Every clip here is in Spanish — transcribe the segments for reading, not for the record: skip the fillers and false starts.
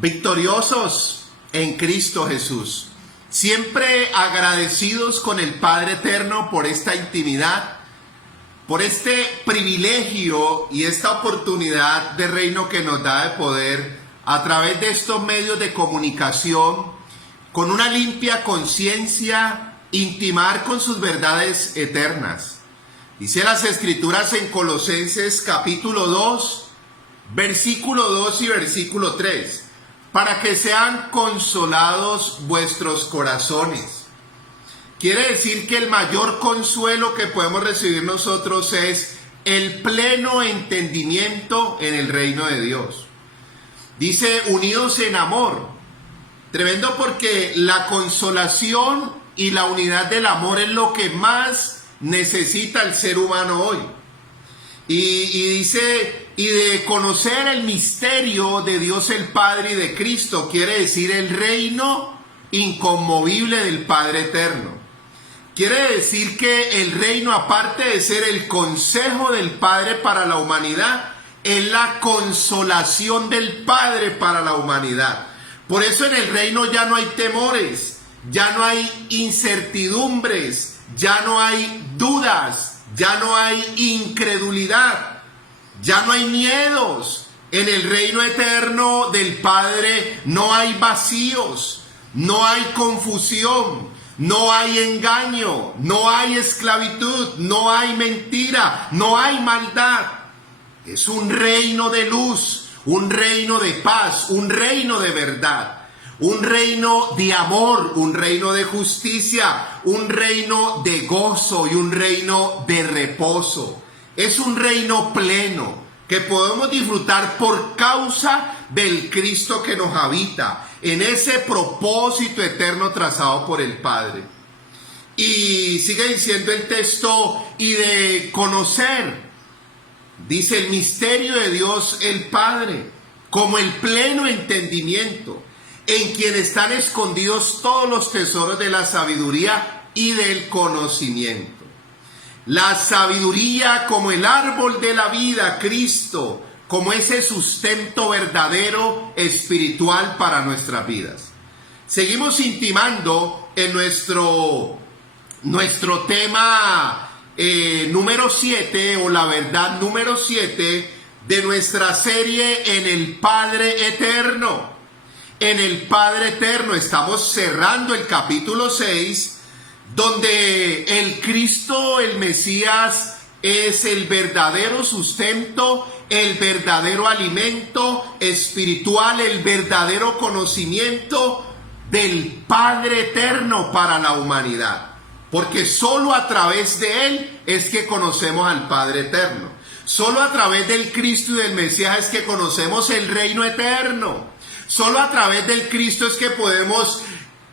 victoriosos en Cristo Jesús, siempre agradecidos con el Padre Eterno por esta intimidad, por este privilegio y esta oportunidad de reino que nos da de poder, a través de estos medios de comunicación, con una limpia conciencia, intimar con sus verdades eternas. Dice las Escrituras en Colosenses capítulo 2, versículo 2 y versículo 3, para que sean consolados vuestros corazones. Quiere decir que el mayor consuelo que podemos recibir nosotros es el pleno entendimiento en el reino de Dios. Dice, unidos en amor. Tremendo, porque la consolación y la unidad del amor es lo que más necesita el ser humano hoy. Y dice, y de conocer el misterio de Dios el Padre y de Cristo, quiere decir el reino inconmovible del Padre Eterno. Quiere decir que el reino, aparte de ser el consejo del Padre para la humanidad, es la consolación del Padre para la humanidad. Por eso en el reino ya no hay temores, ya no hay incertidumbres, ya no hay dudas, ya no hay incredulidad, ya no hay miedos. En el reino eterno del Padre no hay vacíos, no hay confusión, no hay engaño, no hay esclavitud, no hay mentira, no hay maldad. Es un reino de luz, un reino de paz, un reino de verdad, un reino de amor, un reino de justicia, un reino de gozo y un reino de reposo. Es un reino pleno que podemos disfrutar por causa del Cristo que nos habita, en ese propósito eterno trazado por el Padre. Y sigue diciendo el texto, y de conocer, dice, el misterio de Dios el Padre, como el pleno entendimiento, en quien están escondidos todos los tesoros de la sabiduría y del conocimiento. La sabiduría como el árbol de la vida, Cristo, como ese sustento verdadero espiritual para nuestras vidas. Seguimos intimando en nuestro tema número 7, o la verdad número 7 de nuestra serie en el Padre Eterno. En el Padre Eterno estamos cerrando el capítulo 6, donde el Cristo, el Mesías, es el verdadero sustento, el verdadero alimento espiritual, el verdadero conocimiento del Padre Eterno para la humanidad. Porque solo a través de Él es que conocemos al Padre Eterno. Solo a través del Cristo y del Mesías es que conocemos el reino eterno. Solo a través del Cristo es que podemos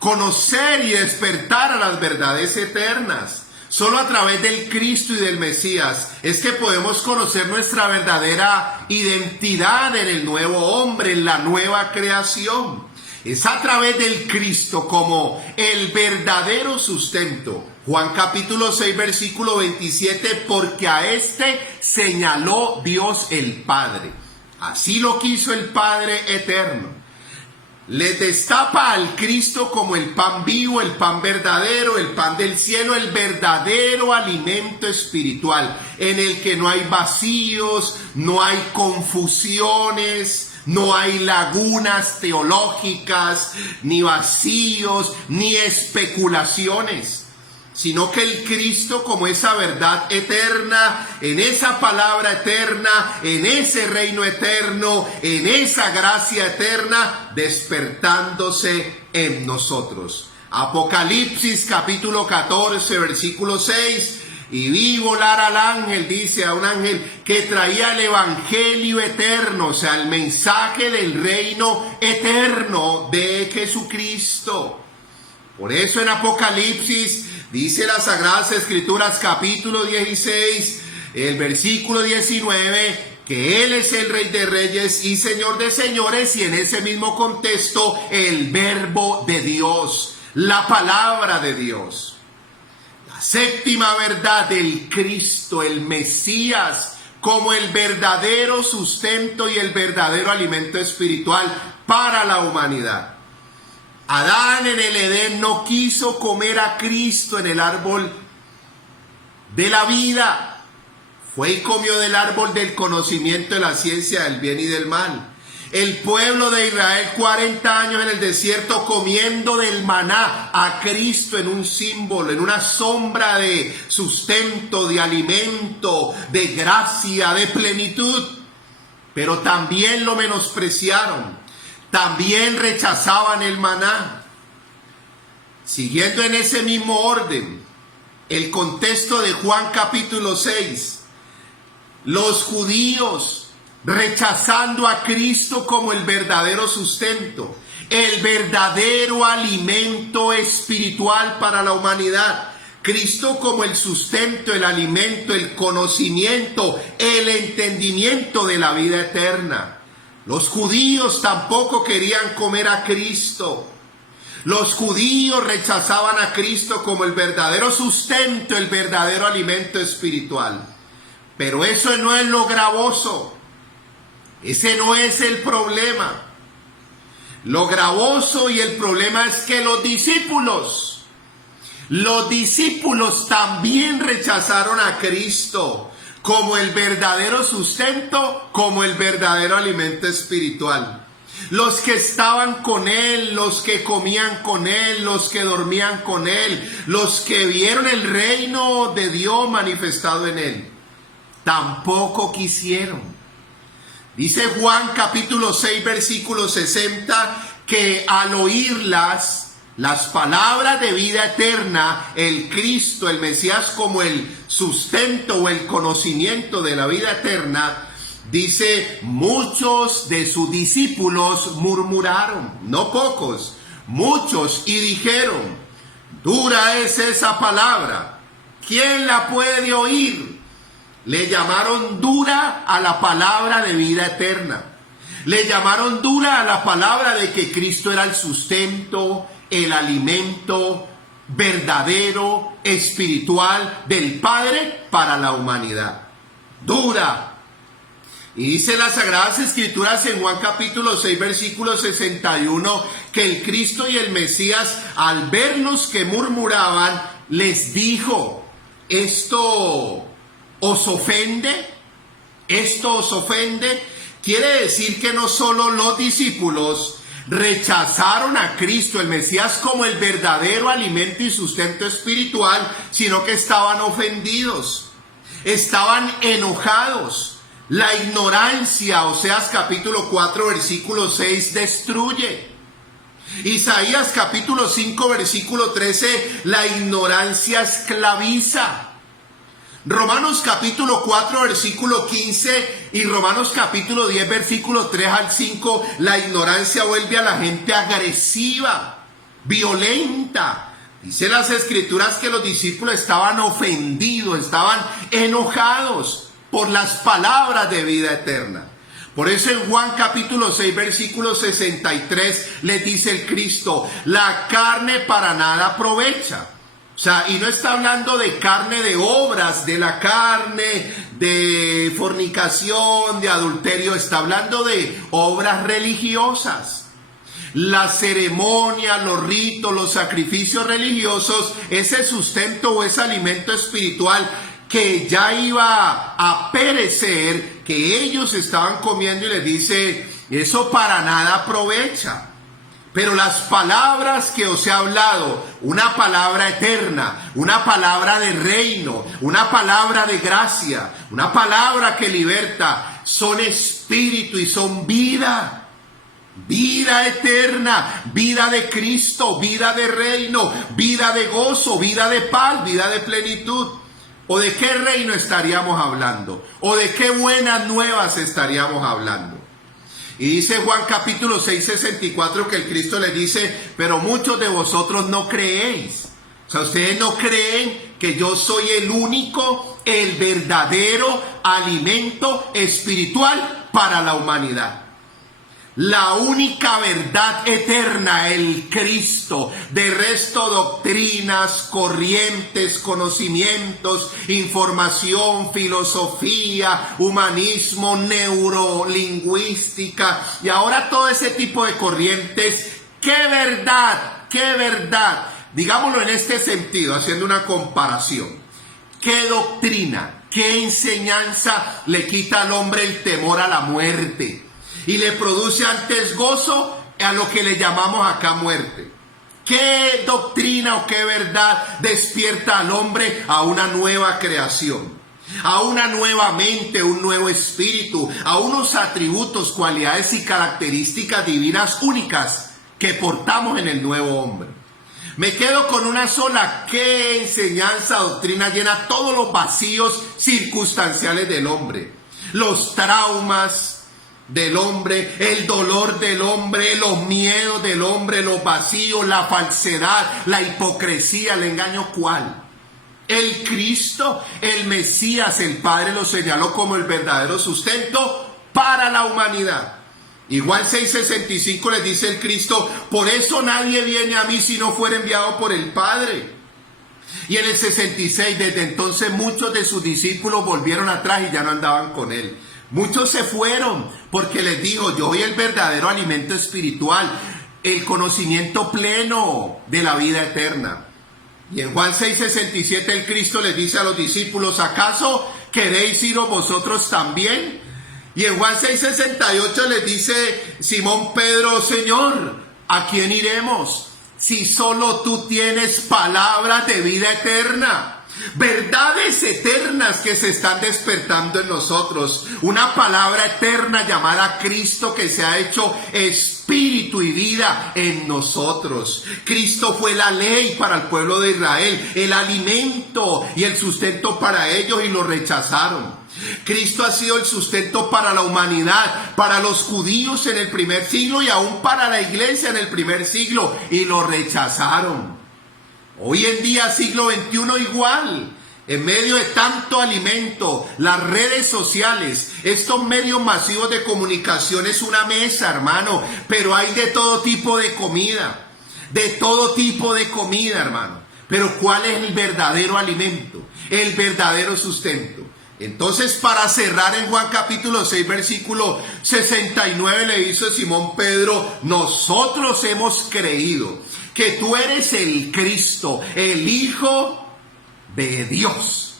conocer y despertar a las verdades eternas. Solo a través del Cristo y del Mesías es que podemos conocer nuestra verdadera identidad en el nuevo hombre, en la nueva creación. Es a través del Cristo como el verdadero sustento. Juan capítulo 6 versículo 27, porque a este señaló Dios el Padre. Así lo quiso el Padre eterno. Le destapa al Cristo como el pan vivo, el pan verdadero, el pan del cielo, el verdadero alimento espiritual, en el que no hay vacíos, no hay confusiones, no hay lagunas teológicas, ni vacíos, ni especulaciones, sino que el Cristo, como esa verdad eterna, en esa palabra eterna, en ese reino eterno, en esa gracia eterna, despertándose en nosotros. Apocalipsis capítulo 14, versículo 6, y vi volar al ángel, dice a un ángel, que traía el evangelio eterno, o sea, el mensaje del reino eterno de Jesucristo. Por eso en Apocalipsis dice las Sagradas Escrituras capítulo 16, el versículo 19, que Él es el Rey de Reyes y Señor de Señores, y en ese mismo contexto el Verbo de Dios, la palabra de Dios. La séptima verdad del Cristo, el Mesías, como el verdadero sustento y el verdadero alimento espiritual para la humanidad. Adán en el Edén no quiso comer a Cristo en el árbol de la vida. Fue y comió del árbol del conocimiento de la ciencia del bien y del mal. El pueblo de Israel 40 años en el desierto comiendo del maná, a Cristo en un símbolo, en una sombra de sustento, de alimento, de gracia, de plenitud. Pero también lo menospreciaron, también rechazaban el maná. Siguiendo en ese mismo orden, el contexto de Juan capítulo 6, los judíos rechazando a Cristo como el verdadero sustento, el verdadero alimento espiritual para la humanidad. Cristo como el sustento, el alimento, el conocimiento, el entendimiento de la vida eterna. Los judíos tampoco querían comer a Cristo. Los judíos rechazaban a Cristo como el verdadero sustento, el verdadero alimento espiritual. Pero eso no es lo gravoso. Ese no es el problema. Lo gravoso y el problema es que los discípulos también rechazaron a Cristo como el verdadero sustento, como el verdadero alimento espiritual. Los que estaban con Él, los que comían con Él, los que dormían con Él, los que vieron el reino de Dios manifestado en Él, tampoco quisieron. Dice Juan capítulo 6 versículo 60 que al oírlas, las palabras de vida eterna, el Cristo, el Mesías como el sustento o el conocimiento de la vida eterna, dice, muchos de sus discípulos murmuraron, no pocos, muchos, y dijeron, dura es esa palabra, ¿quién la puede oír? Le llamaron dura a la palabra de vida eterna. Le llamaron dura a la palabra de que Cristo era el sustento, el alimento verdadero, espiritual del Padre para la humanidad. Dura. Y dice las Sagradas Escrituras en Juan capítulo 6 versículo 61 que el Cristo y el Mesías, al ver los que murmuraban, les dijo, ¿esto os ofende? ¿Esto os ofende? Quiere decir que no solo los discípulos rechazaron a Cristo, el Mesías, como el verdadero alimento y sustento espiritual, sino que estaban ofendidos, estaban enojados. La ignorancia, Oseas capítulo 4 versículo 6, destruye. Isaías capítulo 5 versículo 13, la ignorancia esclaviza. Romanos capítulo 4 versículo 15 y Romanos capítulo 10 versículo 3 al 5, la ignorancia vuelve a la gente agresiva, violenta. Dice las Escrituras que los discípulos estaban ofendidos, estaban enojados por las palabras de vida eterna. Por eso en Juan capítulo 6 versículo 63 les dice el Cristo, la carne para nada aprovecha. O sea, y no está hablando de carne de obras, de la carne de fornicación, de adulterio, está hablando de obras religiosas. La ceremonia, los ritos, los sacrificios religiosos, ese sustento o ese alimento espiritual que ya iba a perecer, que ellos estaban comiendo, y les dice, eso para nada aprovecha. Pero las palabras que os he hablado, una palabra eterna, una palabra de reino, una palabra de gracia, una palabra que liberta, son espíritu y son vida. Vida eterna, vida de Cristo, vida de reino, vida de gozo, vida de paz, vida de plenitud. ¿O de qué reino estaríamos hablando? ¿O de qué buenas nuevas estaríamos hablando? Y dice Juan capítulo 6, 64 que el Cristo les dice, pero muchos de vosotros no creéis. O sea, ustedes no creen que yo soy el único, el verdadero alimento espiritual para la humanidad. la única verdad eterna, el Cristo. De resto, doctrinas, corrientes, conocimientos, información, filosofía, humanismo, neurolingüística y ahora todo ese tipo de corrientes. ¡Qué verdad! ¡Qué verdad! Digámoslo en este sentido, haciendo una comparación. ¿Qué doctrina, qué enseñanza le quita al hombre el temor a la muerte y le produce antes gozo a lo que le llamamos acá muerte? ¿Qué doctrina o qué verdad despierta al hombre a una nueva creación, a una nueva mente, un nuevo espíritu, a unos atributos, cualidades y características divinas únicas que portamos en el nuevo hombre? Me quedo con una sola. ¿Qué enseñanza, doctrina llena todos los vacíos circunstanciales del hombre? Los traumas del hombre, el dolor del hombre, los miedos del hombre, los vacíos, la falsedad, la hipocresía, el engaño. ¿Cuál? El Cristo, el Mesías, el Padre lo señaló como el verdadero sustento para la humanidad. Igual 6:65 les dice el Cristo: por eso nadie viene a mí si no fuera enviado por el Padre. Y en el 66, desde entonces muchos de sus discípulos volvieron atrás y ya no andaban con él. Muchos se fueron porque les dijo: yo soy el verdadero alimento espiritual, el conocimiento pleno de la vida eterna. Y en Juan 6:67 el Cristo les dice a los discípulos: ¿acaso queréis iros vosotros también? Y en Juan 6:68 les dice Simón Pedro: Señor, ¿a quién iremos? Si solo tú tienes palabras de vida eterna. Verdades eternas que se están despertando en nosotros. Una palabra eterna llamada Cristo, que se ha hecho espíritu y vida en nosotros. Cristo fue la ley para el pueblo de Israel, el alimento y el sustento para ellos, y lo rechazaron. Cristo ha sido el sustento para la humanidad, para los judíos en el primer siglo y aún para la iglesia en el primer siglo, y lo rechazaron. Hoy en día, siglo XXI, igual. En medio de tanto alimento, las redes sociales, estos medios masivos de comunicación es una mesa, hermano, pero hay de todo tipo de comida, hermano. Pero ¿cuál es el verdadero alimento? El verdadero sustento. Entonces, para cerrar, en Juan capítulo 6, versículo 69, le dice Simón Pedro: nosotros hemos creído que tú eres el Cristo, el Hijo de Dios.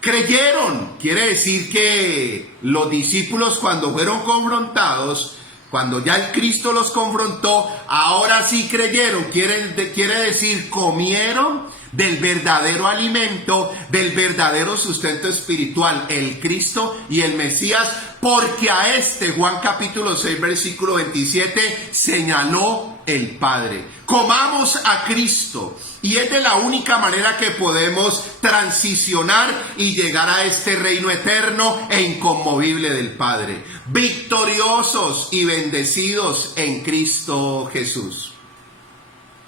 Creyeron. Quiere decir que los discípulos, cuando fueron confrontados, cuando ya el Cristo los confrontó, ahora sí creyeron. Quiere decir, comieron del verdadero alimento, del verdadero sustento espiritual, el Cristo y el Mesías, porque a este, Juan capítulo 6, versículo 27, señaló el Padre. Comamos a Cristo, y es de la única manera que podemos transicionar y llegar a este reino eterno e inconmovible del Padre, victoriosos y bendecidos en Cristo Jesús.